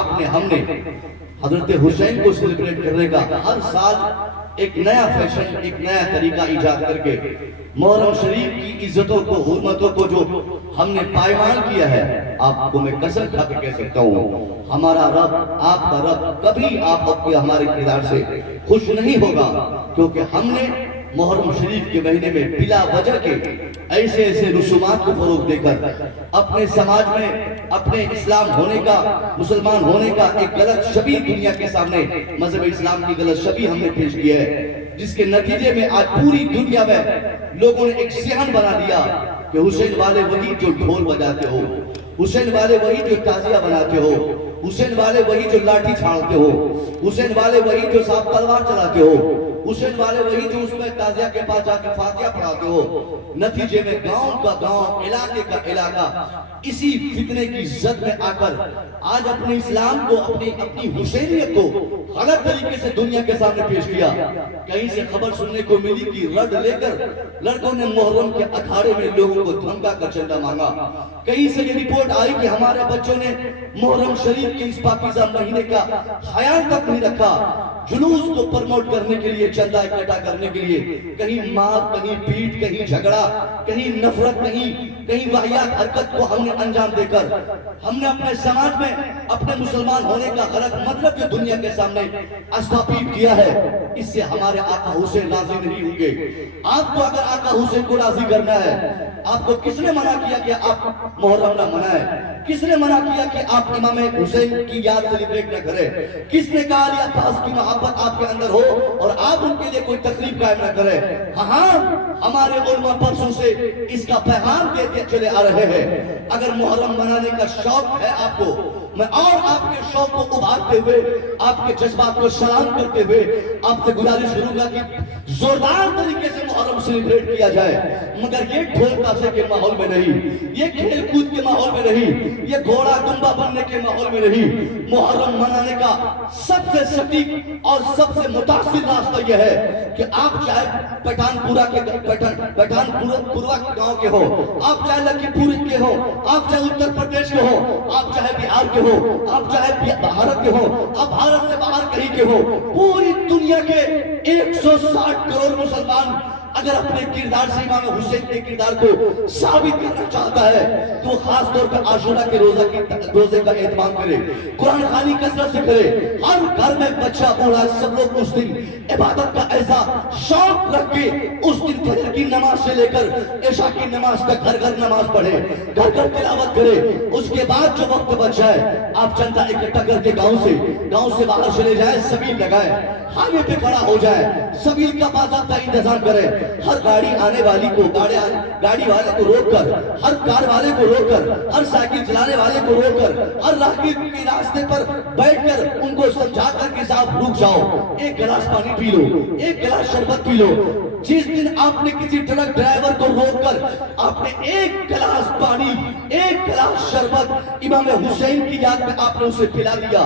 आपने हमने हजरत हुसैन को सेलिब्रेट करने का हर साल एक नया फैशन, एक नया तरीका इजाद करके मुहर्रम शरीफ की इज्जतों को, हुर्मतों को जो हमने पायमाल किया है, आपको मैं कसम खा के कह सकता हूँ, हमारा रब, आपका रब कभी आपके हमारे किरदार से खुश नहीं होगा, क्योंकि हमने मुहर्रम शरीफ के महीने में बिला वजह के ऐसे ऐसे रसूमात को फरोग देकर अपने समाज में अपने इस्लाम होने का, मुसलमान होने का एक गलत छवि दुनिया के सामने, मजहब इस्लाम की गलत छवि हमने पेश की है, जिसके नतीजे में आज पूरी दुनिया में लोगों ने एक ज़हन बना दिया कि हुसैन वाले वही जो ढोल बजाते हो, हुसैन वाले वही जो ताजिया बनाते हो, हुसैन वाले वही जो लाठी छाड़ते हो, हुसैन वाले वही जो साफ तलवार चलाते हो, हुसैन वाले वही जो उसमें ताजिया के पास जाकर फातिहा पढ़ाते हो। नतीजे में गांव का गांव, इलाके का इलाका इसी फितने की जद में आकर आज अपने इस्लाम को, अपनी हुसैनियत को गलत तरीके से दुनिया के सामने पेश किया। कहीं से खबर सुनने को मिली कि रड लेकर लड़कों ने मुहर्रम के अखाड़े में लोगों को धमका कर चंदा मांगा। कहीं से ये रिपोर्ट आई कि हमारे बच्चों ने मुहर्रम शरीफ के इस पाकीज़ा महीने का ख्याल तक नहीं रखा। जुलूस को प्रमोट करने के लिए, चंदा इकट्ठा करने के लिए कहीं मार, कहीं पीट, कहीं झगड़ा, कहीं नफरत, कहीं वाहियात हरकत को हमने अंजाम देकर हमने अपने समाज में अपने मुसलमान होने का गलत मतलब जो दुनिया के सामने स्थापित किया है। इससे हमारे आका हुसैन राजी नहीं होंगे। आपको अगर आका हुसैन को राजी करना है, आपको किसने मना किया कि आप मुहर्रम ना मनाएं? किसने मना किया कि आप इमाम हुसैन की याद सेलिब्रेट न करें? किसने कहा अली अब्बास की मोहब्बत आपके अंदर हो और आप उनके लिए कोई तकलीफ कायम न करें? हाँ, हमारे उलमा परसों से इसका पैगाम देते चले आ रहे हैं। अगर मुहर्रम मनाने का शौक है आपको, मैं और आपके शौक को उभारते हुए, आपके जज्बात को सलाम करते हुए आपसे गुजारिश करूंगा कि जोरदार तरीके से मुहर्रम सेलिब्रेट किया जाए, मगर ये ढोल ताशे के माहौल में नहीं, ये खेल कूद के माहौल में नहीं, ये घोड़ा दुम्बा बनने के माहौल में नहीं। मुहर्रम मनाने का सबसे सटीक और सबसे मुतासिर रास्ता यह है कि आप चाहे पठानपुरा के पठानपुरा गांव के हो, आप चाहे लखीमपुर के हो, आप चाहे उत्तर प्रदेश के हो, आप चाहे बिहार के हो, आप चाहे भारत के हो, आप भारत से बाहर कहीं के हो, पूरी दुनिया के 160 करोड़ मुसलमान अगर अपने किरदार से इमाम हुसैन के किरदार को साबित करना चाहता है तो खास तौर पर आशुरा के रोजे का एहतमाम करे, कुरान खानी कसरत से करे। हर घर में बच्चा बूढ़ा सब लोग उस दिन इबादत का ऐसा शौक रख के उस दिन फजर की नमाज से लेकर इशा की नमाज तक घर घर नमाज पढ़े, घर घर तिलावत करे। उसके बाद जो वक्त बच जाए आप चंदा इकट्ठा करके गांव से बाहर चले जाए, सबील लगाए, हाईवे पे खड़ा हो जाए, सबील का बाकायदा इंतजाम करे। हर गाड़ी आने वाली को, गाड़ी वाले को रोककर, हर कार वाले को रोककर, हर साइकिल चलाने वाले को रोककर, हर राहगीर के रास्ते पर बैठकर उनको समझा कर के साहब रुक जाओ, एक गिलास पानी पी लो, एक गिलास शरबत पी लो। जिस दिन आपने किसी ट्रक ड्राइवर को रोककर आपने एक गिलास पानी, एक गिलास शरबत इमाम हुसैन की याद में आपने उसे पिला दिया,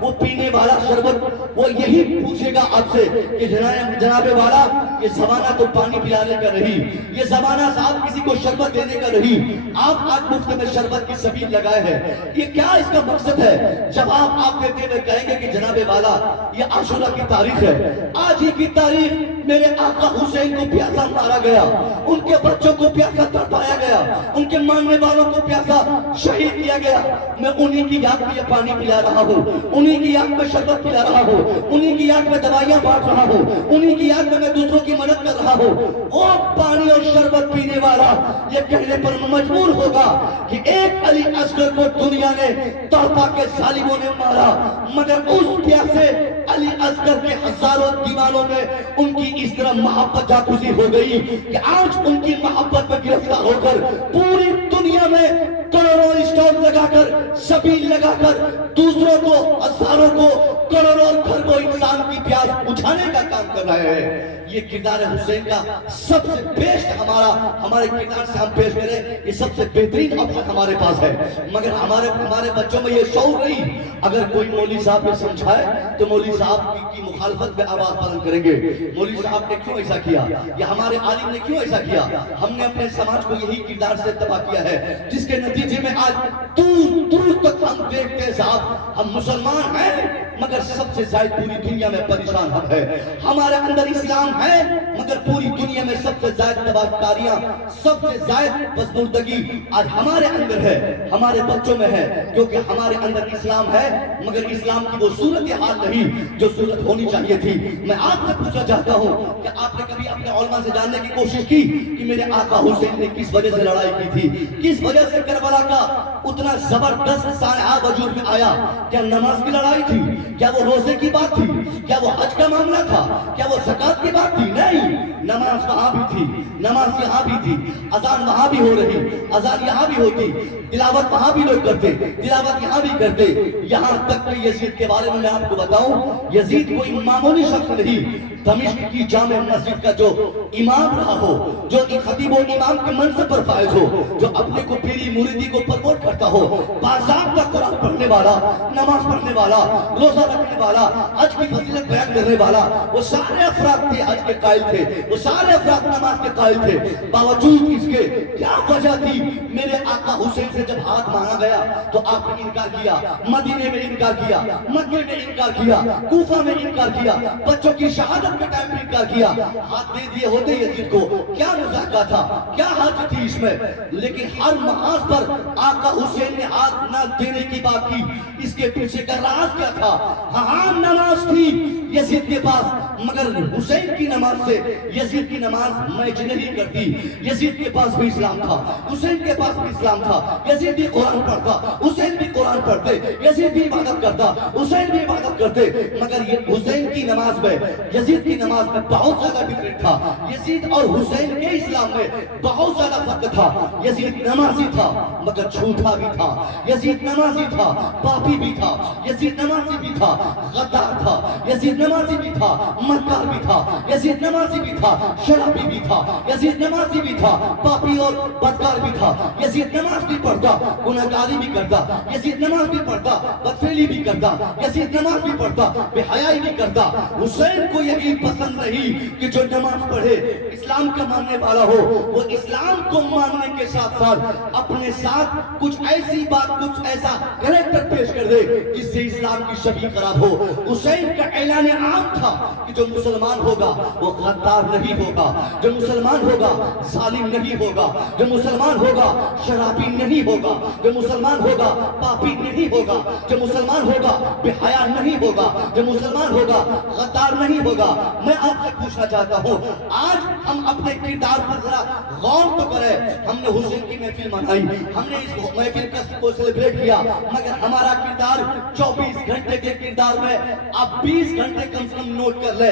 वो पीने वाला शरबत वो यही पूछेगा आपसे कि जनाबे वाला, ये जमाना तो पानी पिलाने का नहीं, ये जमाना साहब किसी को शरबत देने का नहीं, आप आज मुफ्त में शरबत की सबील लगाए हैं, ये क्या इसका मकसद है? जवाब आप देते हुए कहेंगे कि जनाबे वाला ये आशुरा की तारीख है, आज ही की तारीख मेरे आका हुसैन को प्यासा मारा गया, उनके बच्चों को प्यासा तड़पाया गया, उनके मानने वालों को प्यासा शहीद किया गया। मैं उन्हीं की याद में ये पानी पिला रहा हूँ, उन्हीं की याद में शरबत पिला रहा हूँ, उन्हीं की याद में दवाइयां बांट रहा हूँ, उन्हीं की याद में मैं दूसरों की मदद कर रहा हूँ। वो पानी और शरबत पीने वाला ये कहने पर मजबूर होगा कि एक अली असगर को दुनिया ने तड़पा के जालिमों ने मारा, मगर उस प्यासे अली असगर के हजारों दीवानों में उनकी इस तरह मोहब्बत जागुज़ी हो गई कि आज उनकी मोहब्बत में गिरफ्तार होकर पूरी दुनिया में करोड़ों स्टॉल लगाकर, सबील लगाकर दूसरों को, हजारों को, करोड़ों खरबों इंसान की प्यास बुझाने का काम कर रहे हैं। ये किरदार हुसैन का सबसे बेस्ट हमारे किरदार से हम पेश करें, ये सबसे बेहतरीन ऑप्शन हमारे पास है, मगर हमारे बच्चों में ये शौक नहीं। अगर कोई मौलवी साहब ने समझाए तो मौलवी साहब की मुखालफत में आवाज बुलंद करेंगे। मौलवी साहब ने क्यों ऐसा किया या हमारे आलिम ने क्यों ऐसा किया? हमने अपने समाज को यही किरदार से तबाह किया है, जिसके नतीजे नतीजे में आज दूर दूर तक हम देखते हैं साहब, हम मुसलमान हैं मगर सबसे ज्यादा पूरी दुनिया में परेशान हम हैं। हमारे अंदर इस्लाम है मगर पूरी दुनिया में सबसे ज्यादा तबाहकारियां, सबसे ज्यादा बदमुर्दगी आज हमारे अंदर है, हमारे बच्चों में है, क्योंकि हमारे अंदर इस्लाम है मगर इस्लाम की वो सूरत हाल नहीं जो सूरत होनी चाहिए थी। मैं आपसे पूछना चाहता हूं कि आपने कभी अपने उलमा से जानने की कोशिश की कि मेरे आका हुसैन ने किस वजह से लड़ाई की थी, किस वजह से करबला का उतना जबरदस्त सानहा वजूद में आया? क्या नमाज की लड़ाई थी? क्या वो रोजे की बात थी? क्या वो हज का मामला था? क्या वो ज़कात की बात थी? नहीं, नमाज वहां भी थी, नमाज यहाँ भी थी, अजान वहां भी हो रही, अजान यहाँ भी होती, तिलावत वहां भी लोग करते, तिलावत यहाँ भी करते। यहाँ तक कि यजीद के बारे में मैं आपको बताऊं, यजीद कोई मामूली शख्स नहीं, दमिश्क की जामे मस्जिद का जो इमाम रहा हो, जो खतीब और इमाम के मनसब पर फायज हो, जो अपने को पीरी मुरीदी को प्रमोट करता हो, बाज़ाब्ता कुरान पढ़ने वाला, नमाज पढ़ने वाला, रोजा रखने वाला, हज की फजीलत बयान करने वाला, वो सारे अफराद थे हज के कायल थे, वो सारे अफराद नमाज के कायल थे। बावजूद इसके क्या वजह थी? मेरे आका हुसैन से जब हाथ मांगा गया तो आपने इनकार किया, मदीने में इनकार किया, मक्के में इनकार किया, कूफा में इनकार किया, बच्चों की शहादत के टाइम में इनकार किया। हाथ दे दिए होते यजीद को, क्या मुज़ाहरा था, क्या हाजत थी इसमें? लेकिन हर महाज पर आका हुसैन ने हाथ न देने की बात की, इसके पीछे का राज क्या था? हाँ, नमाज थी यजीद के पास, मगर हुसैन की नमाज से यजीद की नमाज मैच नहीं करती। यजीद के पास भी इस्लाम था, हुसैन के पास भी इस्लाम था, यजीद भी कुरान पढ़ता, हुसैन भी कुरान पढ़ते, यजीद भी इबादत करता, हुसैन भी इबादत करते, मगर ये हुसैन की नमाज में यजीद की नमाज में बहुत ज्यादा डिफरेंट था। यजीद और हुसैन के इस्लाम में बहुत ज्यादा फर्क था। यजीद नमाजी था मगर झूठा भी था, यजीद नमाजी था पापी भी था, यजीद नमाजी भी था गद्दार था, यजीद नमाजी भी था मक्कार भी था, यजीद नमाजी भी था शराबी भी था, यजीद नमाजी भी था पापी और बदकार भी था, यजीद नमाज भी पढ़ता, गुनाहगारी भी करता, यजीद नमाज भी पढ़ता, बदफेली भी करता, यजीद नमाज भी पढ़ता, बेहयाई भी करता। हुसैन को यही पसंद नहीं कि जो नमाज पढ़े, इस्लाम का मानने वाला हो, वो इस्लाम को मानने के साथ साथ अपने साथ कुछ ऐसी बात, कुछ ऐसा कैरेक्टर पेश कर दे जिससे इस्लाम की छवि खराब हो। हुसैन का ऐलान आम था कि जो मुसलमान होगा वो गद्दार नहीं होगा, जो मुसलमान होगा जालिम नहीं होगा, जो मुसलमान होगा शराबी नहीं होगा, जो मुसलमान होगा पापी नहीं होगा, जो मुसलमान होगा बेहया नहीं होगा, जो मुसलमान होगा गद्दार नहीं होगा। मैं आपसे पूछना चाहता हूँ, आज हम अपने किरदार पर जरा गौर तो करें। हमने हुसैन की महफिल मनाई, हमने इस महफिल को सेलिब्रेट किया, मगर हमारा किरदार 24 घंटे के किरदार में आप 20 घंटे कम से कम नोट कर ले।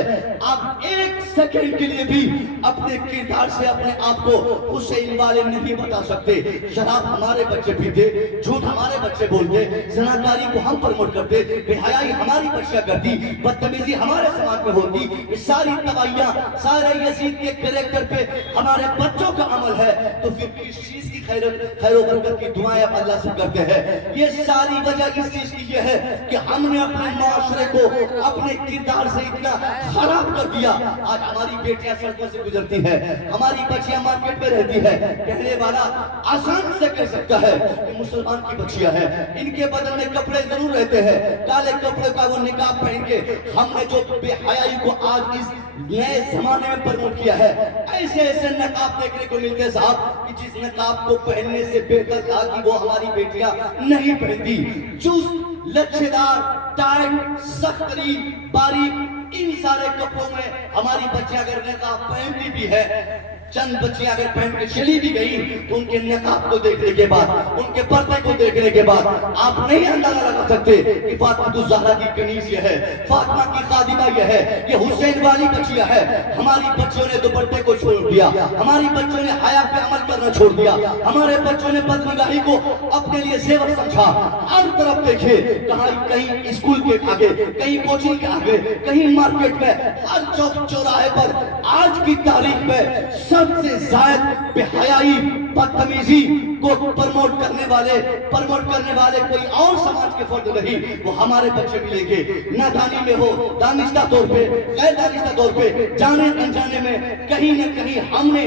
आप एक सेकंड के लिए भी अपने किरदार से अपने आप को हुसैन वाले नहीं बता सकते। शराब हमारे बच्चे पीते, झूठ हमारे बच्चे बोलते, ज़नाकारी को हम प्रमोट करते, बेहयाई हमारी बच्चियां करती, बदतमीजी हमारे समाज में होती। ये सारी तबाहियां सारे यजीद के कैरेक्टर पे हमारे बच्चों का अमल है, तो फिर किस चीज की खैर बरकत की दुआएं अल्लाह से करते हैं? ये सारी वजह इस चीज की ये है कि हमने अपने माशरे को अपने किरदार से इतना खराब कर दिया। आज हमारी बेटियां सड़कों से गुजरती हैं, हमारी बच्चियां मार्केट में रहती है, कहने वाला आसान से कह सकता है कि मुसलमान की बच्चियां हैं, इनके बदन में कपड़े जरूर रहते हैं, काले कपड़े का वो निकाब पहन के हमने जो बेहयाई को आज इस नए जमाने में प्रमोट किया है। ऐसे ऐसे नकाब देखने को मिलते हैं साहब कि जिस नकाब को पहनने से बेहतर था कि वो हमारी बेटियां नहीं पहनती। चुस्त लच्छेदार टाइट सख्तरी बारीक इन सारे कपड़ों में हमारी बच्चियां अगर नकाब पहनती भी है, चंद बच्चियां अगर पहन के चली भी गई तो उनके नकाब को देखने के बाद, उनके पर्दे को देखने के बाद आप नहीं अंदाजा लगा सकते कि फातिमा ज़हरा की कनीज ये है, फातिमा की खादिमा ये है, ये हुसैन वाली बच्चियां है। हमारी बच्चियों ने दुपट्टे को छोड़ दिया, हमारी बच्चों ने हया पे अमल करना छोड़ दिया, हमारे बच्चों ने बदनिगाही को अपने लिए जेवर समझा। हर तरफ देखे, कहीं स्कूल के आगे, कहीं कोचिंग के आगे, कहीं मार्केट में, हर चौक चौराहे पर आज की तारीख में सबसे ज्यादा बेहयाई बदतमीजी को प्रमोट करने वाले कोई और समाज के फर्द नहीं, वो हमारे बच्चे मिलेंगे। नादानी में हो, दानिश्ता तौर पे, गैर दानिश्ता तौर पे, जाने अनजाने में कहीं न कहीं हमने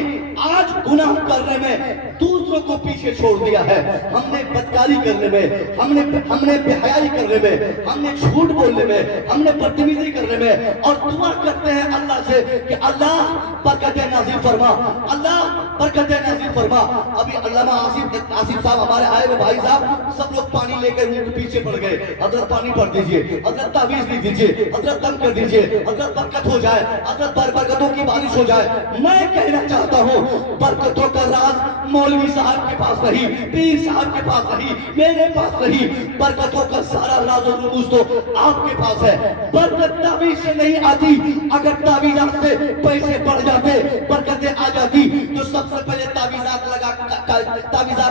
आज गुनाह करने में दूसरों को पीछे छोड़ दिया है। हमने बदकारी करने में, हमने बेहयाई करने में, हमने झूठ बोलने में, हमने बदतमीजी करने में, और दुआ करते हैं अल्लाह से कि अल्लाह बरकत नाज़िल फरमा, अल्लाह बरकत नाज़िल फरमा। अभी अल्लामा आसिफ साहब हमारे आए हुए भाई साहब, सब लोग पानी लेकर उनके पीछे पड़ गए। हजरत पानी भर दीजिए, हजरत तावीज़ दे दीजिए, हजरत दम कर दीजिए, हजरत बरकत हो जाए, हजरत बरकतों की बारिश हो जाए। मैं कहना चाहता हूँ बरकतों का राज मौलवी साहब के पास नहीं, पीर साहब के पास नहीं, मेरे पास नहीं। बरकतों का सारा राज और नमूज तो आपके पास है। बरकत तावीज़ से नहीं आती। अगर तावीज़ात से पैसे बढ़ जाते, बरकतें आ जाती, तो सबसे पहले तावीज़ात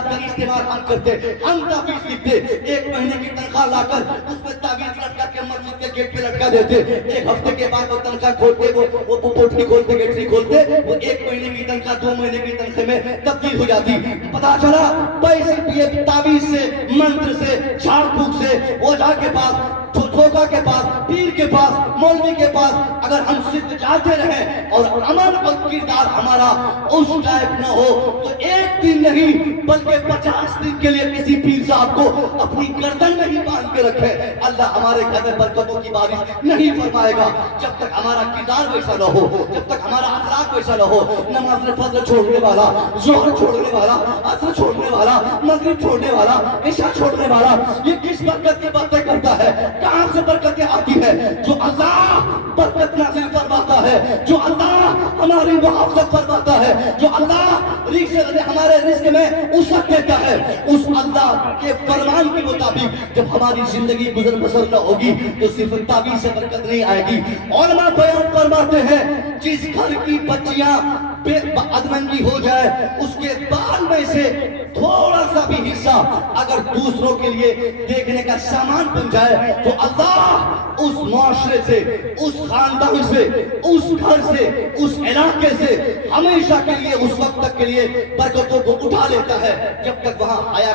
का इस्तेमाल हम करते। हम तावीज़ लिखते, 1 महीने की तनख्वाह लाकर उसमें तावीज़ लटका के मस्जिद के गेट पे लटका देते। 1 हफ्ते के बाद वो तनख्वाह खोलते, वो पोटली खोलते, गेटरी खोलते, वो 1 महीने की तनख्वाह 2 महीने की तनख्वाह में तब्दील हो जाती। पता चला पैसे ये तावीज़ से, मंत्र से, झाड़ फूक से, ओझा के पास, धोखा के पास, पीर के पास, मौलवी के पास अगर हम सिर्फ जाते रहे और अमल और किरदार हमारा उस टाइप न हो, तो 1 दिन नहीं बल्कि 50 दिन के लिए किसी पीर साहब को अपनी गर्दन में ही बांध के रखे, अल्लाह हमारे घर में बरकतों की बारिश नहीं फरमाएगा। जब तक हमारा किरदार वैसा न हो, जब तक हमारा अखलाक वैसा न हो। नमाज फजर छोड़ने वाला, जोहर छोड़ने वाला, असर छोड़ने वाला, मगरिब छोड़ने वाला, इशा छोड़ने वाला, ये किस बरकत की बातें करता है? कहां से बरकतें आती है? जो अल्लाह बरकत नाज़िल फरमाता है, जो अल्लाह हमारी मुहाफ़ज़त फरमाता है, जो अल्लाह हमारे रिज़्क़ में उसक देता है, उस अल्लाह के फरमान के मुताबिक जब हमारी जिंदगी गुजर बसर न होगी तो सिर्फ तावीज़ से बरकत नहीं आएगी। उलमा बयान फरमाते हैं जिस घर की बच्चियां बेअदमंदी हो जाए, उसके बाल में से थोड़ा सा भी हिस्सा अगर दूसरों के लिए देखने का सामान बन जाए, तो अल्लाह उस माशरे से, उस खानदान से, उस घर से, उस इलाके से हमेशा के लिए, उस वक्त तक के लिए बरकतों को उठा लेता है। जब तक वहां हया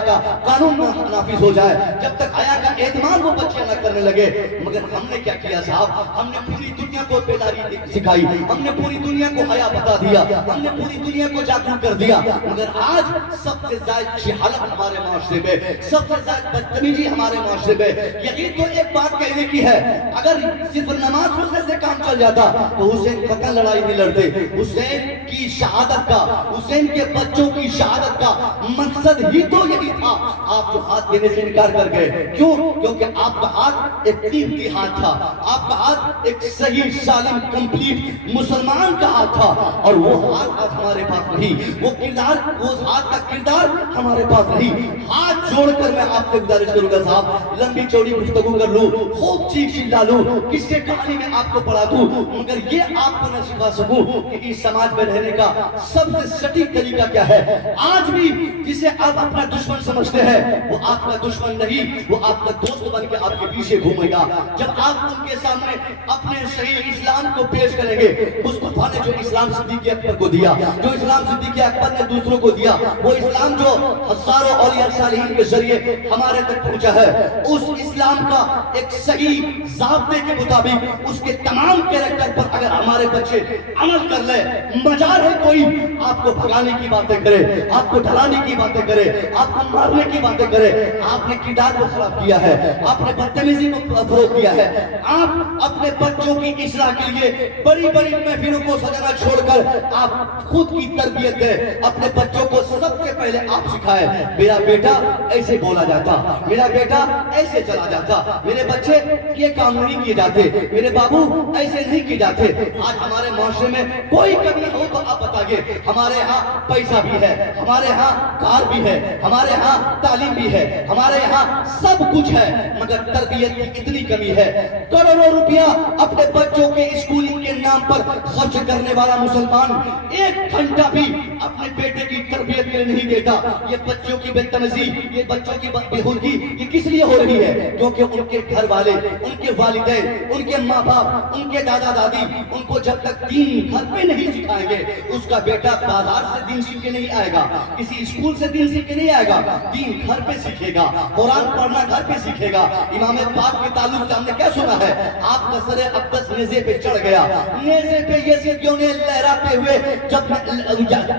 का कानून नाफिज हो जाए, जब तक हया का एहतमाम वो बच्चे न करने लगे। मगर हमने क्या किया साहब? हमने पूरी दुनिया को बेदारी सिखाई, हमने पूरी दुनिया को हया बता दिया, हमने पूरी दुनिया को जागरूक कर दिया। मगर आज सबसे ज्यादा जहालत हमारे माशरे में, सबसे ज्यादा बदतमीजी हमारे माशरे में। यही तो एक बात कहने की है, अगर सिर्फ नमाज रोजे से काम चल जाता तो हुसैन कतल लड़ाई नहीं लड़ते। हुसैन की शहादत का, हुसैन के बच्चों की शहादत का मकसद ही तो यही था। आप जो हाथ देने से इनकार कर गए, क्यों? क्योंकि आपका हाथ एक कीमती हाथ था, आपका हाथ एक सही सालिम कंप्लीट मुसलमान का हाथ था, और वो हाथ आज हमारे पास नहीं, वो किरदार, वो हाथ का किरदार हमारे पास नहीं। हाथ जोड़कर मैं आपसे गुजारिश करूंगा साहब, लंबी चौड़ी गुफ्तगू कर लूं, खूब चीख चिल्ला लूं, किससे कहानी में आपको पढ़ा दूं, मगर ये आपको न सिखा सकूं कि इस समाज में रहने का सबसे सटीक तरीका क्या है। आज भी जिसे आप अपना दुश्मन समझते हैं, वो आपका दुश्मन नहीं, वो आपका दोस्त बन के आपके पीछे घूमेगा। जब आप उनके सामने अपने सही इस्लाम को पेश करेंगे, मुस्तफा ने जो इस्लाम सिद्दीक़ अकबर को दिया, जो इस्लाम सिद्दीक़ अकबर ने दूसरों को दिया, वो इस्लाम जो हज़ारों औलिया सालिहीन के जरिए हमारे तक पहुंचा है, उस इस्लाम का एक सही ज़ाब्ते के मुताबिक उसके तमाम कैरेक्टर पर अगर हमारे बच्चे अमल कर ले, मजाल है कोई आपको भगाने की बातें करे, आपको ढलाने की बातें करे, आपको मारने की बातें करे। आपने किरदार को खराब किया है, आपने बदतमीजी को फरोग किया है। आप अपने बच्चों की इस्लाह के लिए बड़ी बड़ी महफिलों को सजाना छोड़कर आप खुद की तरबियत दें। अपने बच्चों को सबसे पहले आप सिखाएं, मेरा बेटा ऐसे बोला जाता, मेरा बेटा ऐसे चला जाता, मेरे बच्चे ये काम नहीं किए जाते, मेरे बाबू ऐसे नहीं किए जाते। आज हमारे माशरे में कोई कमी हो तो आप बताइए। हमारे यहाँ पैसा भी है, हमारे यहाँ कार भी है, हमारे यहाँ तालीम भी है, हमारे यहाँ सब कुछ है, मगर तरबियत की इतनी कमी है। करोड़ों रुपया अपने बच्चों के स्कूलिंग के नाम पर खर्च करने वाला मुसलमान 1 घंटा भी अपने बेटे की तरबियत के लिए नहीं देता। ये बच्चों की बेतमीजी, ये बच्चों की बेहुदगी, ये किस लिए हो रही है? क्योंकि उनके घर वाले, उनके वालिदैन, उनके माँ बाप, उनके दादा दादी उनको जब तक दीन घर पे नहीं सिखाएंगे, उसका बेटा बाजार से दीन सीख के नहीं आएगा, किसी स्कूल से दीन सीख के नहीं आएगा, दीन घर पे सीखेगा, कुरान पढ़ना घर पे सीखेगा। इमाम पाक के ताल्लुक से हमने क्या सुना है? आपका सरे अब्दस नेज़े पे चढ़ गया, नेज़े पे यजीदियों ने लहराते हुए जब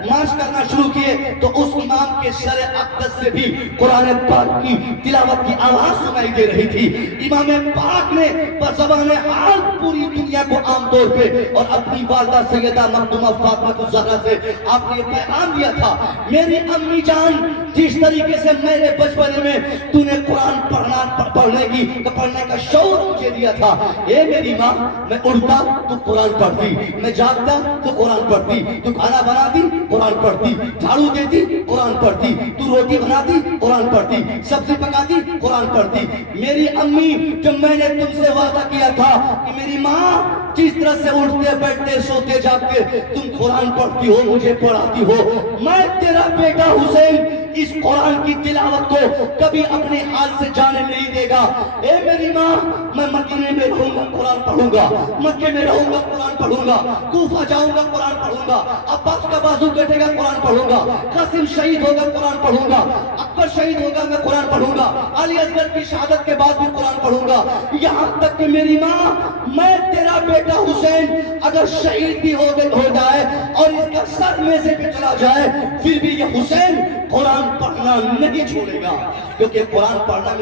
मार्च करना शुरू किए तो उस इमाम के सर अक़दस से भी कुरान पाक की तिलावत की आवाज सुनाई दे रही थी। इमाम पाक ने बज़बाने हाल पूरी दुनिया को आमतौर पे और अपनी वालिदा सैयदा मखदूमा फातिमा ज़हरा से आपने पैगाम दिया था, मेरी अम्मी जान, जिस तरीके से मेरे बचपन में तूने कुरान पढ़ने का शौक मुझे दिया था, ए मेरी माँ, मैं उठता तो कुरान पढ़ती, मैं जागता तो कुरान पढ़ती, तू खाना बनाती कुरान पढ़ती, झाड़ू देती कुरान पढ़ती, तू रोटी बनाती कुरान पढ़ती, सब्जी पकाती कुरान पढ़ती। मेरी अम्मी, जब मैंने तुमसे वादा किया था कि मेरी माँ जिस तरह से उठते बैठते सोते जागते तुम कुरान पढ़ती हो, मुझे पढ़ाती हो, मैं तेरा बेटा हुसैन इस कुरान की तिलावत को कभी अपने हाल से जाने नहीं देगा। ए मेरी माँ, मैं मदीने में रहूंगा कुरान पढ़ूंगा, मक्के में रहूंगा कुरान पढ़ूंगा, कूफा जाऊंगा कुरान पढ़ूंगा, अब्बास का बाजू कटेगा कुरान पढ़ूंगा, कासिम शहीद होगा कुरान पढ़ूंगा, अकबर शहीद होगा मैं कुरान पढ़ूंगा, अली असगर की शहादत के बाद भी कुरान पढ़ूंगा, यहाँ तक कि मेरी माँ, मैं तेरा बेटा हुसैन अगर शहीद भी हो जाए और इसका सर में से भी चला जाए, फिर भी ये हुसैन कुरान पढ़ना नहीं छोड़ेगा, क्योंकि कुरान पढ़ना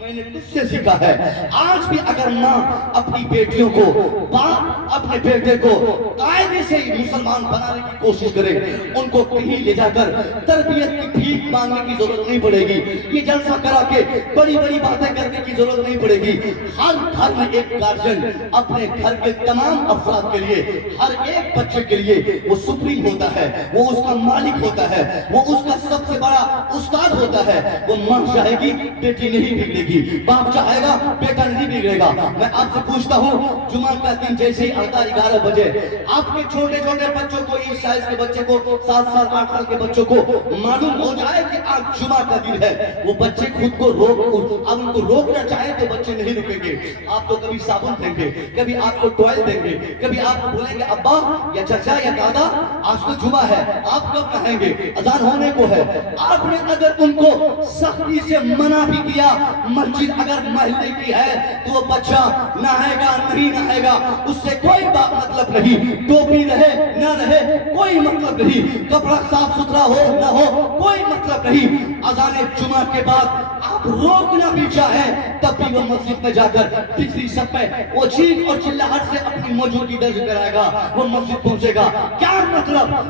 मैंने तुझसे सीखा है। आज भी अगर माँ अपनी बेटियों को, बाप अपने बेटे को कायदे से मुसलमान बनाने की कोशिश करे, उनको कहीं ले जाकर तरबियत की भीख मांगने की जरूरत नहीं पड़ेगी, ये जलसा करा के बड़ी बड़ी बातें करने की जरूरत नहीं पड़ेगी। हर घर में एक गार्जियन अपने घर के तमाम अफराद के लिए, हर एक बच्चे के लिए वो सुप्रीम होता है, वो उसका मालिक होता है, वो उसका सबसे बड़ा उस्ताद होता है। वो माँ चाहेगी बेटी नहीं बिगड़ेगी, बाप चाहेगा बेटा नहीं बिगड़ेगा। मैं आपसे पूछता हूँ, जुमा का दिन जैसे ही आता 11 बजे, आपके छोटे छोटे बच्चों को, इस साइज के बच्चे को, 7 साल 8 साल के बच्चों को मालूम हो जाए कि आज जुमा का दिन है, वो बच्चे खुद को अब उनको रोकना चाहे तो बच्चे नहीं रुकेंगे। आप तो कभी साबुन देंगे, कभी आपको टॉयल देंगे, कभी आपको बोलेंगे अब्बा या चाचा या दादा आज तो जुमा है, आप कब कहेंगे, अजान होने को है। आपने अगर उनको सख्ती से मना भी किया, मस्जिद अगर महल्ले की है तो वो बच्चा नहाएगा नहीं नहाएगा उससे कोई बात मतलब नहीं, टोपी रहे न रहे कोई मतलब नहीं, कपड़ा साफ सुथरा हो न हो कोई मतलब नहीं। अज़ाने जुमा के बाद आप रोकना भी चाहे तब भी वो मस्जिद में जाकर पिछली सब में वो चीख और चिल्लाहट से अपनी मौजूदगी दर्ज कराएगा, वो मस्जिद पहुंचेगा। क्या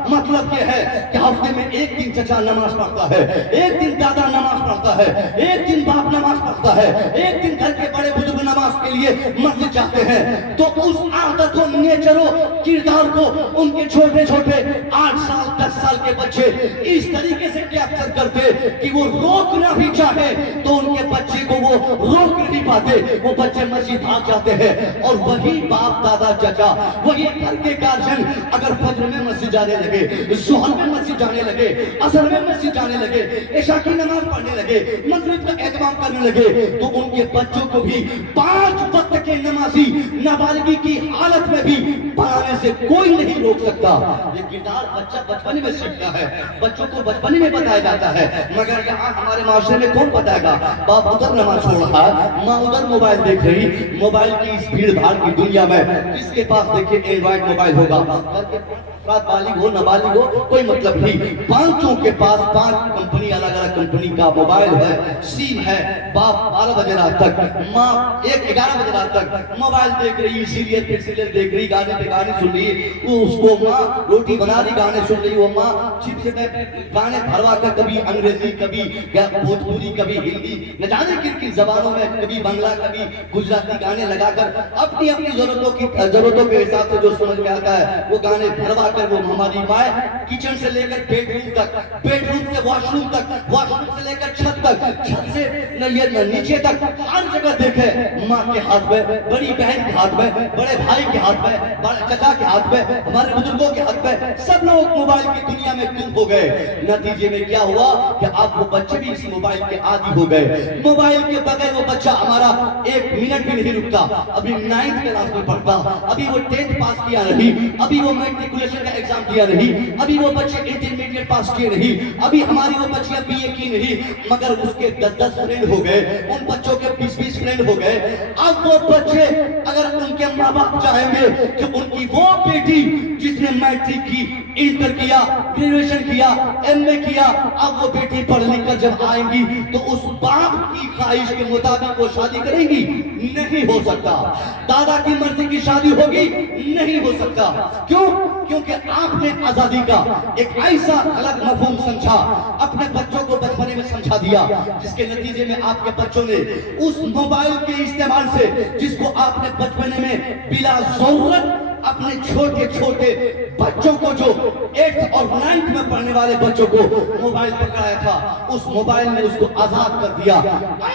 मतलब ये है कि हफ्ते में एक दिन चचा नमाज पढ़ता है, एक दिन दादा नमाज पढ़ता है, एक दिन बाप नमाज पढ़ता है, एक दिन घर के बड़े बुजुर्ग नमाज के लिए मस्जिद जाते हैं, तो उस आदत को, नेचर किरदार को उनके छोटे छोटे 8 साल 10 साल के बच्चे इस तरीके से कैप्चर करते कि वो रोकना भी चाहे तो उनके बच्चे को वो रोक नहीं पाते, वो बच्चे मस्जिद भाग जाते हैं। और वही बाप दादा चाचा, वही घर के गार्जियन अगर फजर में मस्जिद जाने लगे, ज़ोहर में मस्जिद जाने लगे, असर में मस्जिद जाने लगे, इशा की नमाज पढ़ने लगे, मगरिब का एहतमाम करने लगे, तो उनके बच्चों को भी 5 वक्त के नमाजी नाबालिगी की हालत में भी बनाने से कोई नहीं रोक सकता। ये किरदार बच्चा बचपन में सीखता है, बच्चों को बचपन में बताया जाता है, मगर यहाँ हमारे माशरे में कौन बताएगा। बाप उधर नमाज छोड़ रहा है, माँ उधर मोबाइल देख रही, मोबाइल की इस भीड़ भाड़ की दुनिया में किसके पास देखिए एंड्रॉइड मोबाइल होगा, बालिग हो नाबालिग हो कोई मतलब नहीं, 5 के पास 5 कंपनी, अलग अलग कंपनी का मोबाइल है, सिम है। बाप 12 बजे रात तक, माँ 11 बजे रात तक मोबाइल देख रही, सीरियल पे सीरियल देख रही, गाने पे गाने सुन रही, वो उसको माँ रोटी बना रही, गाने सुन रही, वो माँ चिप से गाने भरवा कर कभी अंग्रेजी कभी भोजपुरी कभी हिंदी न जाने किन किन जबानों में, कभी बांग्ला कभी गुजराती गाने लगाकर अपनी अपनी जरूरतों के हिसाब से जो समझ में आता है वो गाने भरवा कर वो हमारी माए किचन से लेकर बेडरूम तक, बेडरूम से वॉशरूम तक, वॉशरूम से लेकर छत तक, छत से नीचे तक हर जगह देखे माँ के हाथ में, बड़ी बहन के हाथ में, बड़े भाई के हाथ में, बड़े चाचा के हाथ में, हमारे बुजुर्गों के हाथ में, सब लोग मोबाइल की दुनिया में गुम हो गए। नतीजे में क्या हुआ कि आप वो बच्चे भी इस मोबाइल के आदी हो गए। मोबाइल के बगैर वो बच्चा हमारा 1 मिनट भी नहीं रुकता। अभी 9th क्लास में पढ़ता, अभी वो 10th पास किया नहीं, अभी वो मैट्रिकुलेशन का एग्जाम दिया नहीं, अभी वो बच्चे इंटरमीडिएट पास किए नहीं, अभी हमारी वो बच्चियां बीए की नहीं, मगर उसके 10-10 फ्रेंड हो गए, उन बच्चों के 20-20 फ्रेंड हो गए। अब वो बच्चे अगर उनके माँ बाप चाहेंगे कि उनकी वो बेटी जिसने मैट्रिक की, इंटर किया, ग्रेजुएशन किया, एमए किया, अब वो बेटी पढ़ लिख कर जब आएंगी तो उस बाप की ख्वाहिश के मुताबिक वो शादी करेंगी? नहीं हो सकता। दादा की मर्जी की शादी होगी? नहीं हो सकता। क्यों? क्योंकि आपने आजादी का एक ऐसा अलग मफहूम समझा, अपने बच्चों को बचपने में समझा दिया, जिसके नतीजे में आपके बच्चों ने उस मोबाइल के इस्तेमाल से, जिसको आपने बचपने में बिला जरूरत अपने छोटे छोटे बच्चों को, जो 8th और 9th में पढ़ने वाले बच्चों को मोबाइल पकड़ाया था, उस मोबाइल ने उसको आजाद कर दिया।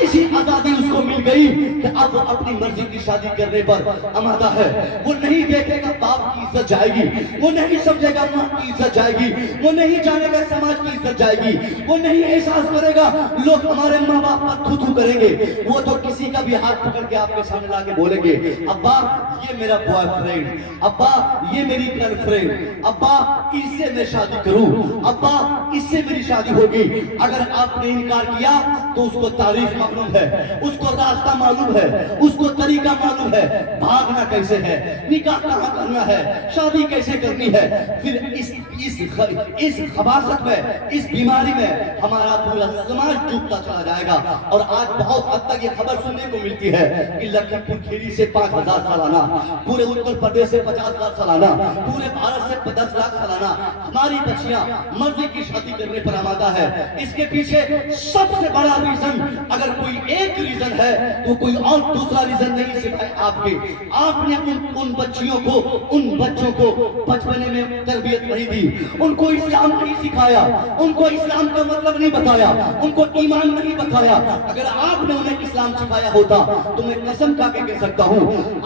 ऐसी आजादी उसको मिल गई कि अब वो अपनी मर्जी की शादी करने पर आमादा है। वो नहीं देखेगा बाप की इज्जत जाएगी, वो नहीं समझेगा माँ की इज्जत जाएगी, वो नहीं जानेगा समाज की इज्जत जाएगी, वो नहीं एहसास करेगा लोग हमारे माँ बाप पर थू थू करेंगे। वो तो किसी का भी हाथ पकड़ के आपके सामने लाके बोलेंगे, अब्बा ये मेरा बॉयफ्रेंड, अब्बा ये मेरी गर्लफ्रेंड, अब्बा इससे मैं शादी करूं, अब्बा इससे मेरी शादी होगी। अगर आपने इनकार किया तो उसको तारीफ मालूम है, उसको रास्ता मालूम है, उसको तरीका मालूम है, भागना कैसे है, निकाह कहां करना है, शादी कैसे करनी है। फिर इस खबासत में, इस बीमारी में हमारा पूरा समाज डूबता चला जाएगा। और आज बहुत हद तक ये खबर सुनने को मिलती है कि लखीमपुर खीरी से 5,000 सालाना, पूरे उत्तर प्रदेश से 50,000 सालाना, पूरे भारत से 10 लाख सालाना हमारी बच्चियां मर्जी की शादी करने पर आमादा है। इसके पीछे सबसे बड़ा रीजन, अगर कोई एक रीजन है तो कोई और दूसरा रीजन नहीं, सिवाय आपके। आपने उन बच्चियों को, उन बच्चों को बचपने में तरबियत नहीं दी, उनको इस्लाम नहीं सिखाया, उनको इस्लाम का मतलब नहीं बताया, उनको ईमान नहीं बताया। अगर आपने उन्हें इस्लाम सिखाया होता तो मैं कसम खा के कह सकता हूं,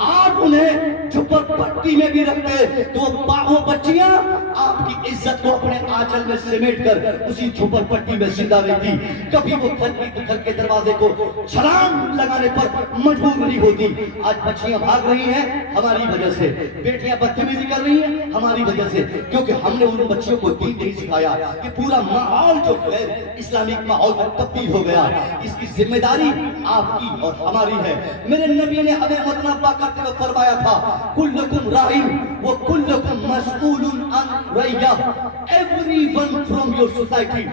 आप उन्हें झोपड़पट्टी में भी रखते तो वो बच्चियां आपकी इज्जत को अपने आंचल में समेट कर उसी झोपड़पट्टी में जिंदा रहती। कभी वो घर के दरवाजे को छलांग लगाने पर मजबूर नहीं होती। आज बच्चियां भाग रही हैं हमारी वजह से, बेटियां बदतमीजी कर रही हैं हमारी वजह से, क्योंकि हमने उन बच्चियों को दीन नहीं सिखाया कि पूरा माहौल जो है इस्लामिक माहौल में तब्दील हो गया। इसकी जिम्मेदारी आपकी और हमारी है। मेरे नबी ने हमें मुतनब्बा करते हुए फरमाया था, कुल्लुकुम राइन व कुल्लुकुम मसऊलुन अन रइया। Everyone from your society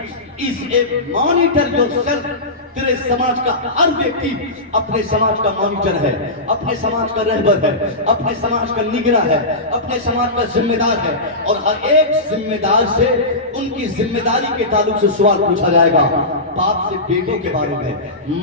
is a monitor yourself. तेरे समाज का हर व्यक्ति अपने समाज का मॉनिटर है, अपने समाज का रहबर है, अपने समाज का निगरां है, अपने समाज का जिम्मेदार है। और हर एक जिम्मेदार से उनकी जिम्मेदारी के ताल्लुक से सवाल पूछा जाएगा। बाप से बेटों के बारे में,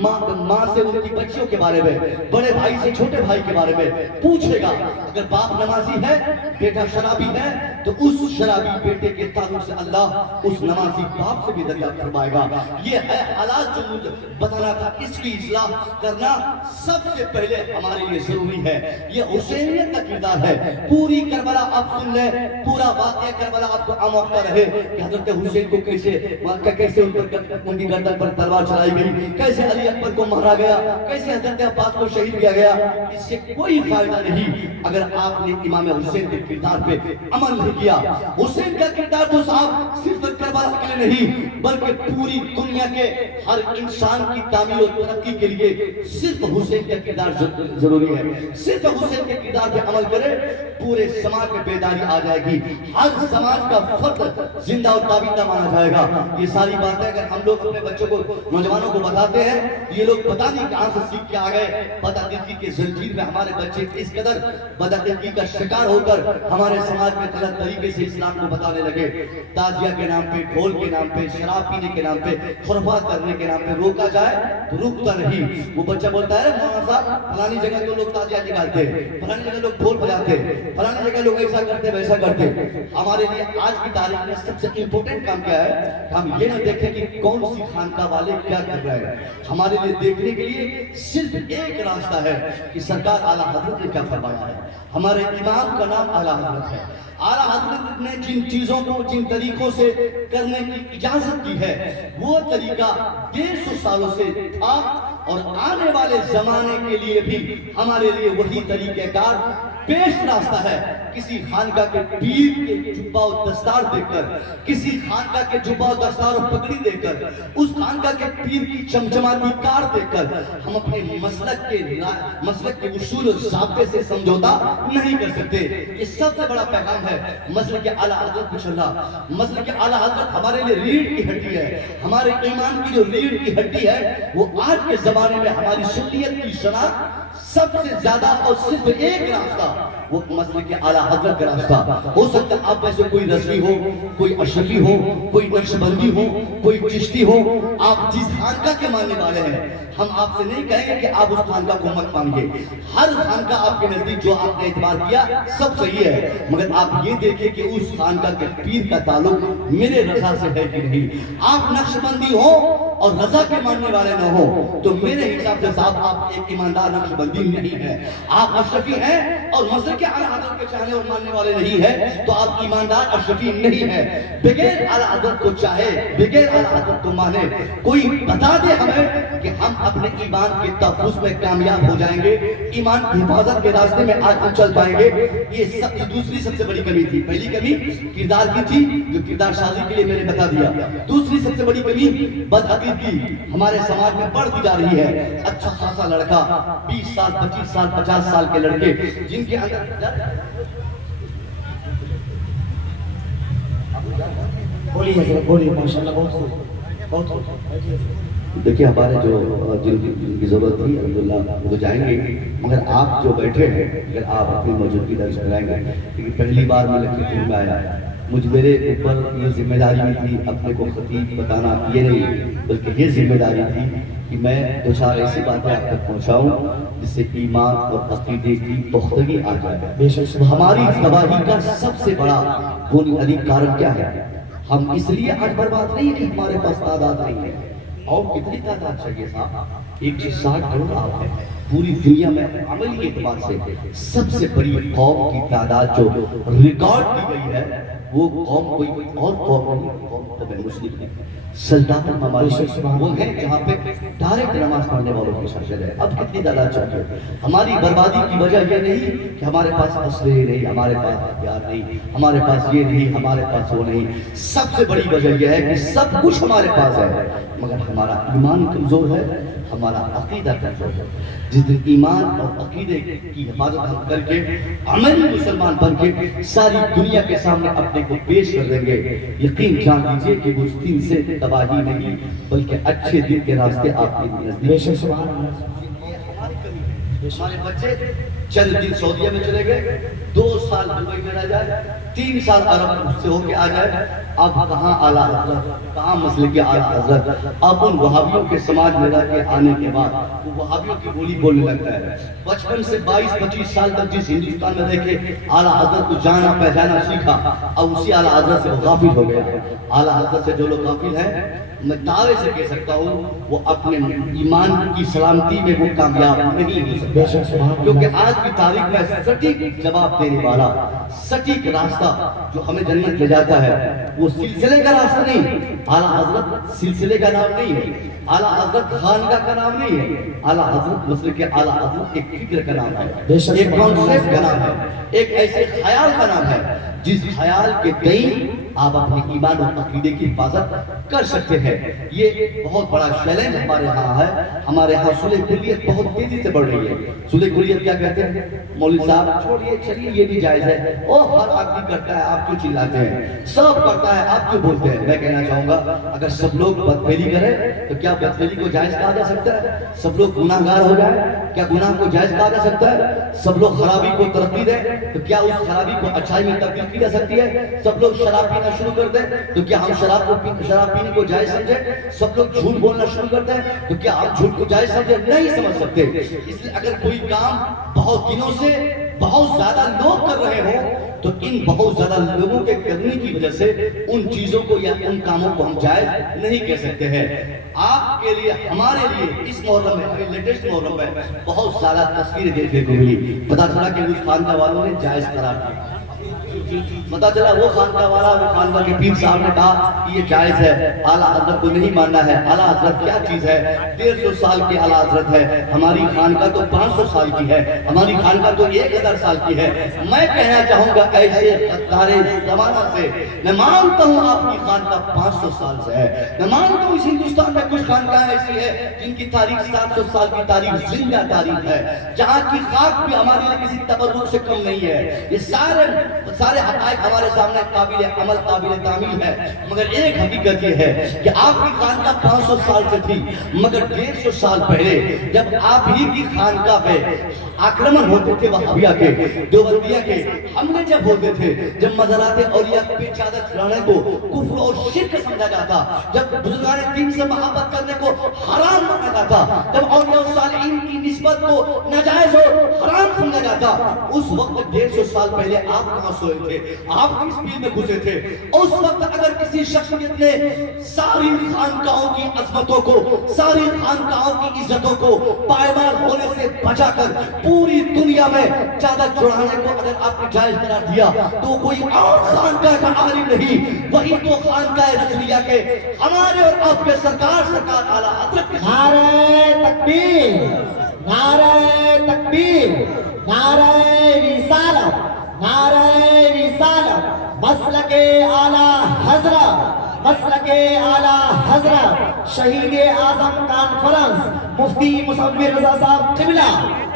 माँ से उनकी बच्चियों के बारे में, बड़े भाई से छोटे भाई के बारे में पूछेगा। अगर बाप नमाजी है, बेटा शराबी है, तो उस शराबी बेटे के ताल्लुक से अल्लाह उस नमाजी बाप से भी दरियाफ्त फरमाएगा। ये है हालात जो मुझे बताना था। इसकी इस्लाह करना सबसे पहले हमारे लिए जरूरी है। ये हुसैनियत का किरदार है। पूरी करबला आप सुन ले, पूरा वाक़या करबला आपको आमोखता रहे कि हजरत हुसैन को कैसे उनकी गर्दन पर तलवार चलाई गई, कैसे अली अकबर को मारा गया, कैसे हजरत अब्बास को शहीद किया गया। इससे कोई फायदा नहीं अगर आपने इमाम हुसैन के किरदार पे अमल नहीं किया। हुसैन का किरदार तो साहब सिर्फ करबला के लिए नहीं, बल्कि पूरी दुनिया के हर इंसान की तामीर और तरक्की के लिए सिर्फ हुसैन का किरदार जरूरी है। सिर्फ हुसैन के किरदार पे अमल करें, पूरे समाज में बेदारी आ जाएगी, हर समाज का फर्द जिंदा और ताबिंदा माना जाएगा। ये सारी बातें अगर हम लोग अपने बच्चों को, नौजवानों को बताते हैं, ये लोग पता नहीं कहां से सीख के आ गए। बदअकीदगी के जंजीर में हमारे बच्चे इस कदर बदअकीदगी का शिकार होकर हमारे समाज में गलत तरीके से इस्लाम को बताने लगे। ताजिया के नाम पे, ढोल के नाम पे, शराब पीने के नाम पे, खुराफात करने के नाम पे रोका जाए तो रुकता नहीं। वो बच्चा बोलता है, मौलाना साहब फलानी जगह तो लोग ताजिया निकालते हैं, फलानी जगह लोग ढोल बजाते हैं, फलानी जगह लोग ऐसा करते वैसा करते। हमारे लिए आज की तारीख में सबसे इंपॉर्टेंट काम क्या है? हम ये ना देखें कि कौन सी खानका वाले क्या कर रहे हैं। हमारे लिए देखने के लिए सिर्फ एक रास्ता है कि सरकार आला हजरत ने क्या फरमाया है। हमारे इमाम का नाम आला हजरत है। आला हजरत ने जिन चीजों को, जिन तरीकों से करने की इजाजत दी है, वो तरीका 150 सालों से था और आने वाले जमाने के लिए भी हमारे लिए वही तरीकेकार पेश रास्ता है। किसी खानका के पीर के जुब्बा और दस्तार देकर, किसी खानका के जुब्बा और दस्तार और पगड़ी देकर, उस खानका के पीर की चमचमाती कार देकर हम अपने मसलक के उसूल और ज़ाब्ते से समझौता नहीं कर सकते। ये सबसे बड़ा पैगाम है मसलक के आला हज़रत इंशाअल्लाह। मसलक के आला हज़रत हमारे लिए रीढ़ की हड्डी है। हमारे ईमान की जो रीढ़ की हड्डी है वो आज के जमाने में हमारी सुन्नियत की शनाख्त सबसे ज्यादा और सिर्फ एक रास्ता, वो मसलक के आला हज़रत का रास्ता। हो सकता है आप में से कोई रज़वी हो, कोई अशरफी हो, कोई नक्शबंदी हो, कोई चिश्ती हो। आप जिस खानका के मानने वाले हैं, हम आपसे नहीं कहेंगे कि आप उस खानका को मत मानिए। हर खानका आपके नजदीक जो आपने इत्मीनान किया सब सही है, मगर आप ये देखिए कि उस खानका के पीर का ताल्लुक मेरे रजा से है कि नहीं। आप नक्शबंदी हो और रजा के मानने वाले न हो तो मेरे हिसाब से साहब आप एक ईमानदार नक्शबंदी नहीं है। आप अशरफी हैं और मसलक के आला हज़रत के चाहने और मानने वाले नहीं है तो आप ईमानदार अशरफी नहीं है। बगैर आला हज़रत को चाहे, बगैर आला हज़रत को माने, कोई बता दे हमें कि हम अपने ईमान के तहफ़्फ़ुज़ में कामयाब हो जाएंगे, ईमान की हिफाजत के रास्ते में आज हम चल पाएंगे। ये सब दूसरी सबसे बड़ी कमी थी। पहली कमी किरदार की थी जो किरदार शादी के लिए मैंने बता दिया। दूसरी सबसे बड़ी कमी बदअकीदी हमारे समाज में बढ़ती जा रही है। अच्छा खासा लड़का 20 साल 25 साल 50 साल के लड़के जिनके अंदर बोलिए माशाल्लाह, बहुत देखिए हमारे जो जिनकी जरूरत थी अल्हम्दुलिल्लाह वो जाएंगे, मगर आप जो बैठे हैं अगर आप अपनी मौजूदगी दर्ज कराएंगे, क्योंकि पहली बार मैं लखीमपुर में आया, मेरे ऊपर ये जिम्मेदारी थी अपने को खतीब बताना, ये नहीं बल्कि ये जिम्मेदारी थी कि मैं दो चार ऐसी बातें आप तक पहुँचाऊँ जिससे ईमान और अकीदे की पुख्तगी आ जाए। हमारी तबाही का सबसे बड़ा बुनियादी कारण क्या है? हम इसलिए आज बर्बाद नहीं है कि हमारे पास तादाद नहीं है। और कितनी तादाद चाहिए साहब? 160 करोड़ आप है पूरी दुनिया में। अमली एतबार से सबसे बड़ी कौम की तादाद जो रिकॉर्ड की गई है वो कौम कोई और कौम नहीं, कौम मुस्लिम है। सल्तनत ममालिक वो है जहाँ पे डायरेक्ट नमाज पढ़ने वालों की शासन है। अब कितनी तादाद चाहिए? हमारी बर्बादी की वजह ये नहीं कि हमारे पास असले नहीं, हमारे पास हथियार नहीं, हमारे पास ये नहीं, हमारे पास वो नहीं। सबसे बड़ी वजह यह है कि सब कुछ हमारे पास है मगर हमारा ईमान कमजोर है, हमारा अकीदा कमजोर है। जिस दिन ईमान और अकीदे की हिफाजत हम करके अमली मुसलमान बन के सारी दुनिया के सामने अपने को पेश कर देंगे, यकीन जान लीजिए कि उस दिन से तबाही नहीं बल्कि अच्छे दिन के रास्ते आपके नजदीक। हमारे बच्चे चंद दिन सऊदीया में चले गए, 2 साल दुबई में रह जाए, 3 साल अरब से होके आ जाए। अब कहाँ आला हज़रत, कहाँ मसलक के आला हज़रत? अब उन वहाबियों के समाज में रह के आने के बाद वो वहाबियों की बोली बोलने लगता है। बचपन से 22-25 साल तक जिस हिंदुस्तान में रह के आला हज़रत को जाना पहचाना सीखा, अब उसी आला हज़रत से वो गाफिल हो गया। आला हज़रत से जो लोग गाफिल हैं, मैं दावे से कह सकता हूँ वो अपने ईमान की सलामती में वो कामयाब नहीं हो सकता, क्योंकि आज की तारीख में सटीक जवाब देने वाला, सटीक रास्ता जो हमें जन्नत ले जाता है वो सिलसिले का रास्ता नहीं। आला हज़रत सिलसिले का नाम नहीं है, आला हज़रत खानका का नाम नहीं है। आला हज़रत मसलक के आला हज़रत एक फिक्र का नाम है, एक कॉन्सेप्ट का नाम है, एक ऐसे ख्याल का नाम है जिस ख्याल के तईन आप अपने ईमान और अकीदे की हिफाजत कर सकते हैं। ये बहुत बड़ा चैलेंज हमारे यहाँ है। हमारे यहाँ सुलह कुलियत बहुत तेजी से बढ़ रही है। सुलह कुलियत क्या कहते हैं? मौलवी साहब छोड़िए, चलिए ये भी जायज है। ओ हर आदमी करता है, आप क्यों चिल्लाते हैं? सब करता है, आप क्यों बोलते हैं? मैं कहना चाहूंगा अगर सब लोग बदफेली करें तो क्या बदफेली को जायज कहा जा सकता है? सब लोग गुनाहगार हो जाए, क्या गुनाह को जायज कहा जा सकता है? सब लोग खराबी को तरक्की दें तो क्या उस खराबी को अच्छाई में तब्दील की जा सकती है? सब लोग शराब पीना शुरू कर दें तो क्या हम शराब पीने को जायज समझे? सब लोग झूठ बोलना शुरू करते हैं तो क्या हम झूठ को जायज समझे? नहीं समझ सकते। इसलिए अगर कोई काम बहुत दिनों से बहुत ज्यादा लोग कर रहे हो तो इन बहुत ज्यादा लोगों के करने की वजह से उन चीजों को या उन कामों को हम जायज नहीं कह सकते हैं। आपके लिए, हमारे लिए इस मुहर्रम में, लेटेस्ट मुहर्रम में बहुत सारा तस्वीरें देखने को मिली। पता चला कि उस खानका वालों ने जायज करार दिया। पता चला वो खानका वाला, वो खानका के पीर साहब ने कहा कि ये जायज है, आला हजरत को नहीं मानना है। आला हजरत क्या चीज है? 150 साल की आला हजरत है, हमारी खानका तो 500 साल की है, हमारी खानका तो 1000 साल की है। मैं कहना चाहूंगा ऐसे गद्दारे जमाना से मैं मानता हूँ आपकी खानका 500 साल से है। मैं मानता हूँ इस हिंदुस्तान में कुछ खानका ऐसी है जिनकी तारीख 700 साल की तारीख जिंदा तारीख है, जहाँ की खाक भी हमारे लिए किसी तबर्रुक से कम नहीं है। ये सारे हक़ाइक़ हमारे सामने काबिल अमल काबिल तामील है, मगर एक हकीकत ये है कि आपकी खानका 500 साल से थी, मगर 150 साल पहले जब आप ही की खानका पे आक्रमण होते थे, वहाबिया के, देवबंदिया के हमले जब होते थे, जब मज़ारात औलिया पे चादर चढ़ाने को कुफ्र और शिर्क समझा जाता, जब बुजुर्गान दीन से मोहब्बत करने को हराम माना जाता, जब औलिया सालिहीन की निस्बत को नाजायज और हराम समझा जाता, उस वक्त 150 साल पहले आप कहां सोए थे? आप किस फील्ड में घुसे थे? उस वक्त अगर किसी शख्सियत ने सारी खानकाओं की अजमतों को, सारी खानकाओं की इज्जतों को पायमाल होने से बचाकर पूरी दुनिया में चादर चढ़ाने को अगर आपने जायज करार दिया, तो कोई और खानका का आलिम नहीं, वही तो खानका रसूलिया के हमारे और आपके सरकार आला हजरत के। नारे तकबीर, नारे तकबीर, नारे रिसालत, नारे रिसालत, मसलके आला हजरत, मसलके आला हजरत, शहीद आजम कॉन्फ्रेंस मुफ्ती मुसव्विर रजा साहब किबला।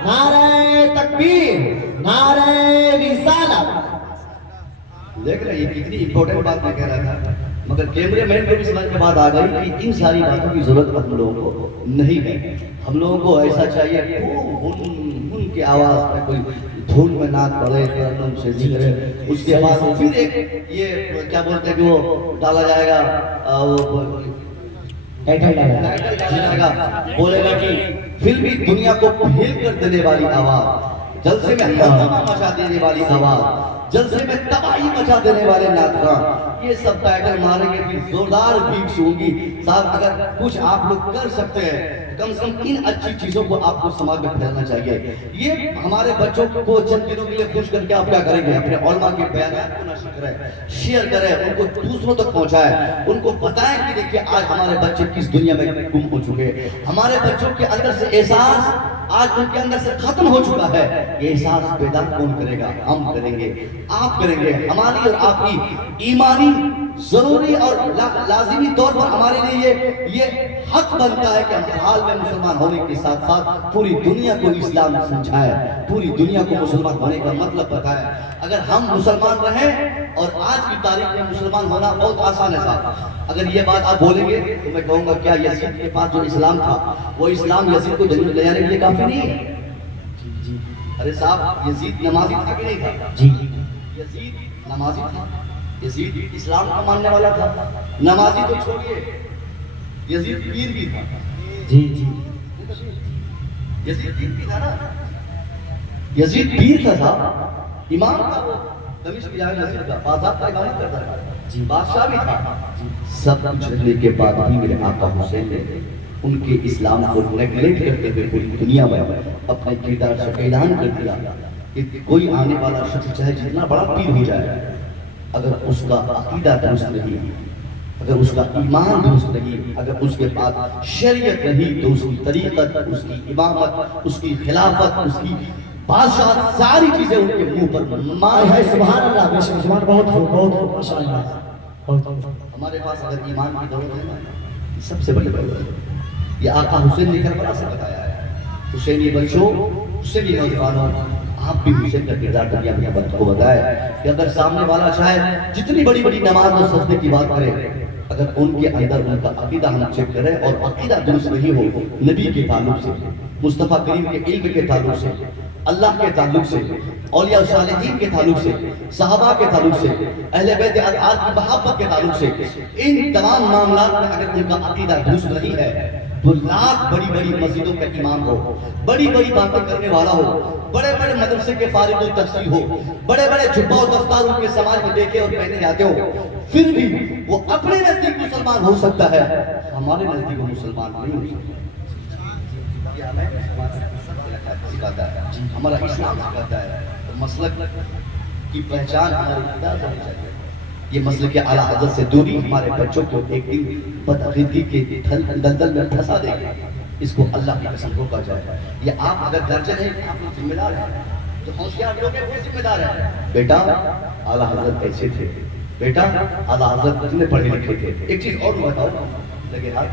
नारे तकबीर, नारे रिसालत। देख रहे हैं कितनी इंपॉर्टेंट बात मैं कह रहा था, मगर कैमरे मैन को भी समझ में बात आ गई कि इन सारी बातों की जरूरत हम लोगों को नहीं है। हम लोगों को ऐसा चाहिए उनकी आवाज में कोई धुन में नाक पड़े, तरन्नुम से जिक्र, उसके बाद फिर एक ये क्या बोलते हैं जो डाला जाएगा, जाएगा बोलेगा कि फिल्मी दुनिया को फेल कर देने वाली आवाज, जलसे में हंगामा मचा देने वाली आवाज, जलसे में तबाही मचा देने वाले नाटका, ये सब टाइटल मारेंगे कि जोरदार बीट्स होगी। साहब अगर कुछ आप लोग कर सकते हैं, कम से कम इन अच्छी चीजों को आपको समाज में फैलाना चाहिए। ये हमारे बच्चों को चंद दिनों के लिए खुश करके आप क्या करेंगे? अपने उलमा के बयानात को नशर करें, शेयर करें, उनको दूसरों तक पहुंचाएं, उनको बताएं कि देखिए आज हमारे बच्चे किस दुनिया में गुम हो चुके हैं। हमारे बच्चों के अंदर से एहसास आज उनके अंदर से खत्म हो चुका है। ये एहसास पैदा कौन करेगा? हम करेंगे, आप करेंगे। हमारी और आपकी ईमानी जरूरी और लाजिमी तौर पर हमारे लिए ये हक बनता है कि हम हाल में मुसलमान होने के साथ साथ पूरी दुनिया को इस्लाम समझाएं, पूरी दुनिया को मुसलमान होने का मतलब बताएं। अगर हम मुसलमान रहें, और आज की तारीख में मुसलमान होना बहुत आसान है साहब। अगर ये बात आप बोलेंगे तो मैं कहूंगा क्या यजीद के पास जो इस्लाम था, वो इस्लाम यजीद को जन्नत ले जाने के लिए काफी नहीं है? अरे साहब यजीद नमाजी था कि नहीं था? जी, यजीद नमाजी था, यजीद इस्लाम का मानने वाला था। नमाजी तो छोड़िए, यजीद पीर भी था। जी जी, यजीद पीर भी था ना, यजीद पीर था साहब, इमाम था वो, दमिश्क जामे मस्जिद का बादशाह इमामत करता था जी, बादशाह भी था। सब कुछ रहने के बाद भी मेरे आका हुसैन ने उनके इस्लाम को नेगलेक्ट करते हुए पूरी दुनिया में अपने किरदार से ऐलान कर दिया कि कोई आने वाला शख्स चाहे जितना बड़ा पीर हो जाए, अगर उसका अकीदा दुरुस्त नहीं, अगर उसका ईमान दुरुस्त नहीं, अगर उसके पास शरीयत नहीं, तो उसकी तरीकत, उसकी इमामत, उसकी खिलाफत, उसकी बादशाह, सारी चीजें उनके मुंह पर मार है। सुभान अल्लाह, बेशक सुभान, बहुत हो माशाअल्लाह, बहुत। हमारे पास अगर ईमान की दौलत है ना, सबसे बड़ी दौलत है। ये आका हुसैन ने करबला से बताया है। हुसैनी बच्चों, हुसैनी नौजवानों, आप भी हुसैन का किरदार दुनिया में को बताए कि अगर सामने वाला चाहे जितनी बड़ी बड़ी नमाज और सजदे की बात करे, अगर उनके अंदर उनका अकीदा हम चेक करें और अकीदा दुरुस्त नहीं हो, नबी के ताल्लुक से, मुस्तफा करीम के इल्म के ताल्लुक से, अल्लाह के ताल्लुक से, औलिया सालिहीन के ताल्लुक से, सहाबा के ताल्लुक से, अहले बैत अतहार की मोहब्बत के ताल्लुक से, इन तमाम मामलात में अगर उनका अकीदा दुरुस्त नहीं है, तो लाख बड़ी बड़ी मस्जिदों का इमाम हो, बड़ी बड़ी बातें करने वाला हो, बड़े बड़े मदरसे के फारिग और तफसीर हो, बड़े बड़े जुब्बा और दस्तार उनके समाज में देखे और पहने जाते हो, फिर भी वो अपने नजदीक मुसलमान हो सकता है, हमारे नजदीक वो मुसलमान नहीं हो सकता। सिखाता है, हमारा इस्लाम सिखाता है। तो मसलक की पहचान हमारे किताब होनी चाहिए। ये मसले के आला हज़रत से दूरी हमारे बच्चों को एक दिन बदअकीदगी के दलदल में फंसा देगी। इसको अल्लाह की कसम रोका जाए। ये आप अगर दर्जन है, आप लोग जिम्मेदार हैं, जो होशियार लोग हैं वो जिम्मेदार है। बेटा आला हज़रत कैसे थे, बेटा आला हज़रत कितने पढ़े लिखे थे। एक चीज और बताओ, लगे हाथ,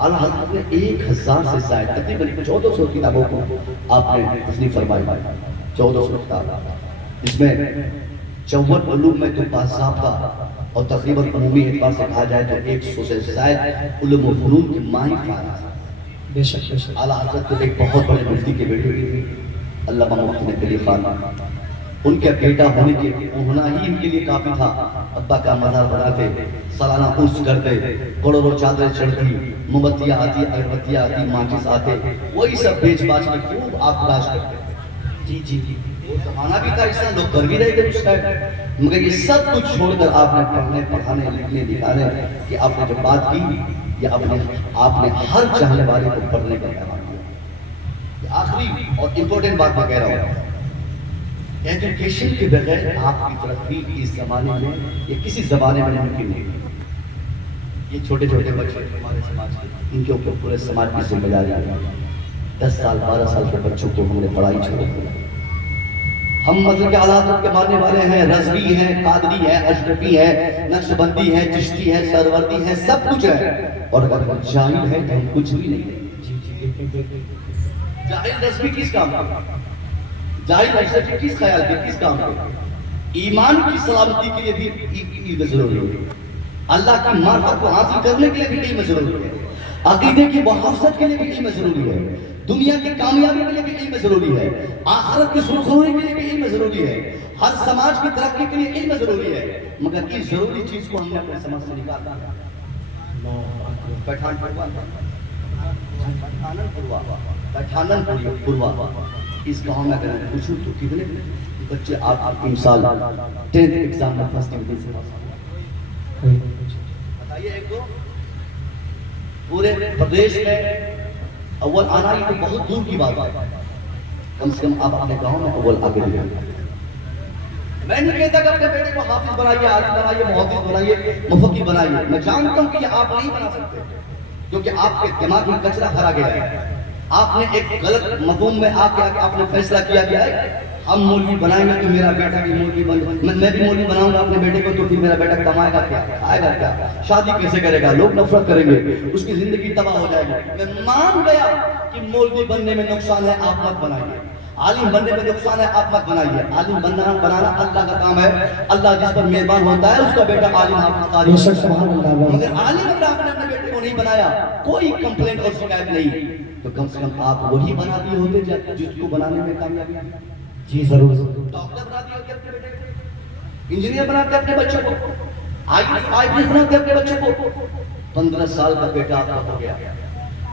आला हज़रत ने 1000 से शायद तकरीबन 1400 किताबों को आपने तस्नीफ फरमाई। 1400 किताब, इसमें 54 उलूम में तो बाज़ाब्ता और तकरीबन उमूमी एतबार से कहा जाए तो 100 से शायद उलूम व फ़नून की माहिर फारिग। बेशक बेशक। आला हज़रत तो एक बहुत बड़े मुफ्ती के बेटे थे, अल्लामा मुफ्ती नबी खान। उनके बेटा होने के होना ही इनके लिए काफी था। अब्बा का मज़ार बनाते, सालाना उर्स करते, करोड़ों चादरें चढ़ती, मोमबत्तियाँ आती, अगरबत्तियाँ आती, माचिस आते, वही सब बेच बाच के खूब आप राज करते। जी जी जी, वो जमाना भी था, इससे लोग कर भी रहे थे उस टाइम। मगर ये सब कुछ छोड़कर आपने पढ़ने, पढ़ाने, लिखने, दिखाने कि आपने जब बात की, ये आपने हर चाहने वाले को पढ़ने का काम किया। आखिरी और इम्पोर्टेंट बात मैं कह रहा हूँ, एजुकेशन के बगैर आपकी तरक्की इस जमाने में या किसी जमाने में मुमकिन नहीं। ये छोटे छोटे बच्चे हमारे समाज के, इनके ऊपर पूरे समाज की जिम्मेदारी है। 10 साल 12 साल के बच्चों को हमने पढ़ाई छोड़ दिया। हम मजहब के हालात के मानने वाले हैं, रज़वी हैं, कादरी हैं, अशरफी हैं, नक्शबंदी हैं, चिश्ती हैं, सरवर्दी हैं, सब कुछ है। और अगर हम जाहिल है तो हम कुछ भी नहीं है। जाहिल रज़वी किस काम का, जाहिल अशरफी किस ख्याल के, किस काम के? ईमान की सलामती के लिए भी इल्म जरूरी है। अल्लाह की मार्फत को हासिल करने के लिए भी इल्म जरूरी है। अकीदे की मुहाफ़ज़त के लिए भी इल्म जरूरी है। दुनिया की कामयाबी के लिए भी इल्म जरूरी है। आखिरत की सुरखुरी के लिए भी इल्म जरूरी है। हर समाज की तरक्की के लिए इल्म जरूरी है। मगर इस जरूरी चीज को हमने अपने समाज से निकाला। पठानपुरवा इस गांव में अगर मैं पूछूं तो कितने बच्चे आप इन साल 10th एग्जाम में फर्स्ट डिवीजन से पास हुए? बताइए एक दो। पूरे प्रदेश में अव्वल आना ही तो बहुत दूर की बात है। कम से कम आप अपने गांव में अव्वल आगे दिखाएं। मैं नहीं कहता कि अपने बेटे को हाफिज बनाइए, आलिम बनाइए, मुहद्दिस बनाइए, मुफक्की बनाइए। मैं जानता हूं कि ये आप नहीं बना सकते, क्योंकि आपके दिमाग में कचरा भरा गया है। आपने एक गलत मफ़हूम में आके आपने फैसला किया गया है, हम मौलवी बनाएंगे तो मेरा बेटा भी मौलवी बन, मैं भी मौलवी बनाऊंगा अपने बेटे को तो फिर मेरा बेटा कमाएगा क्या, खाएगा क्या, शादी कैसे करेगा, लोग नफरत करेंगे, उसकी जिंदगी तबाह हो जाएगी। मैं मान गया कि मौलवी बनने में नुकसान है, आप मत बनाइए। आलिम बनने में नुकसान है, आप मत बनाइए। आलिम बनाना अल्लाह का काम है। अल्लाह जिस पर मेहरबान होता है उसका बेटा आलिम मगर आलिम अगर आपने अपने बेटे को नहीं बनाया, कोई कंप्लेंट और शिकायत नहीं, तो कम से कम आप वही बना दिए होते जिसको बनाने में कामयाबी है। जी जरूर। डॉक्टर बना दिए होते अपने बेटे को, इंजीनियर बनाते अपने बच्चों को, आईपीएस बनाते अपने बच्चों को। 15 साल का बेटा आपका हो गया,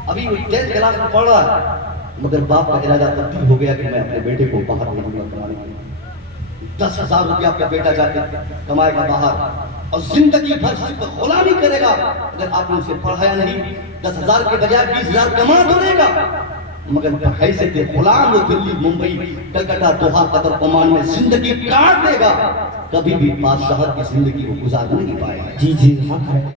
अभी 10th क्लास में पढ़ रहा है, मगर बाप का इरादा तब्दील हो गया कि मैं अपने बेटे को बाहर भेजूंगा कमाने के लिए। 10,000 रुपया आपका बेटा जाके कमाएगा बाहर और जिंदगी भर सिर्फ गुलामी करेगा। अगर आपने उसे पढ़ाया नहीं, 10,000 के बजाय 20,000 कमा तो लेगा, मगर पढ़ाई से गुलाम वो दिल्ली, मुंबई, कलकत्ता, दोहा, कतर, ओमान में जिंदगी काट देगा। कभी भी बादशाह की जिंदगी वो गुजार नहीं पाएगा। जी जी हाँ।